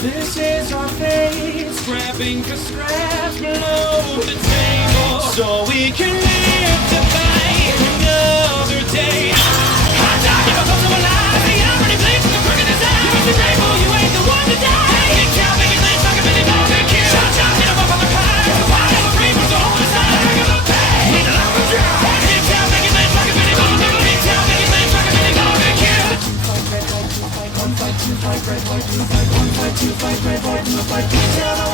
This is our fate, scrapping for scraps below the table, so we can live to fight another day. Hot dog, if I'm close to alive, the irony bleeds from the crooked design. You must be grateful you ain't the one to die. Get cow, making less like a Billy barbecue. Shot, shot, hit 'em up on the pie. Wide open free from the whole side. Back of the pay, need a lot of drive. Get cow, making less like a Billy barbecue. Get cow, making less like a Billy barbecue. One fight, two fight, red, white, blue fight. One fight, two fight, red, white, blue fight. Get down.